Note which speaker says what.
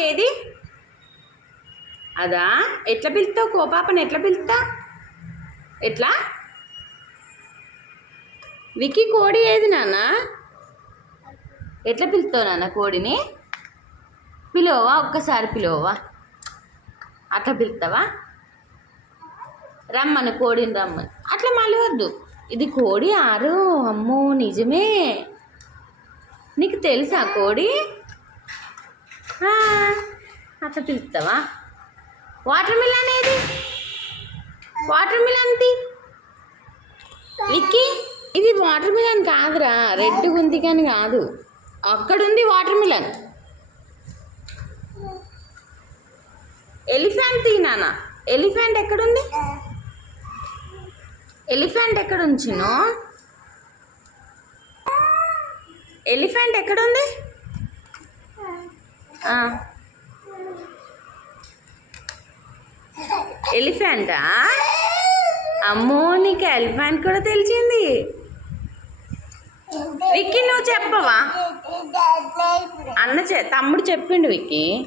Speaker 1: ఏది? అదా? ఎట్లా పిలుస్తావు? కోపాపని ఎట్లా పిలుస్తా? ఎట్లా? విక్కీ కోడి ఏది నాన్న? ఎట్లా పిలుస్తావు నాన్న కోడిని? పిలువవా? ఒక్కసారి పిలువవా? అట్లా పిలుస్తావా? రమ్మను కోడిని రమ్మను. అట్లా మళ్ళీ వద్దు. ఇది కోడి ఆరు. అమ్మో నిజమే. నీకు తెలుసా కోడి? అట్లా పిలుస్తావా? వాటర్ మిలన్ ఏది? వాటర్ మిలన్ తీ విక్కీ ఇది వాటర్ మిలన్ కాదురా రెడ్ ఉంది కానీ కాదు. అక్కడుంది వాటర్ మిలన్ ఎలిఫెంట్ తీ నాన్న. ఎలిఫెంట్ ఎక్కడుంది? ఎలిఫెంట్ ఎక్కడ ఉంచినో ఎలిఫెంట్ ఎక్కడుంది? ఉంది ఎలిఫెంటా? అమ్మో నీకు ఎలిఫెంట్ కూడా తెలిసింది. విక్కీ నువ్వు చెప్పవా? అన్న చె తమ్ముడు చెప్పిండు విక్కీ.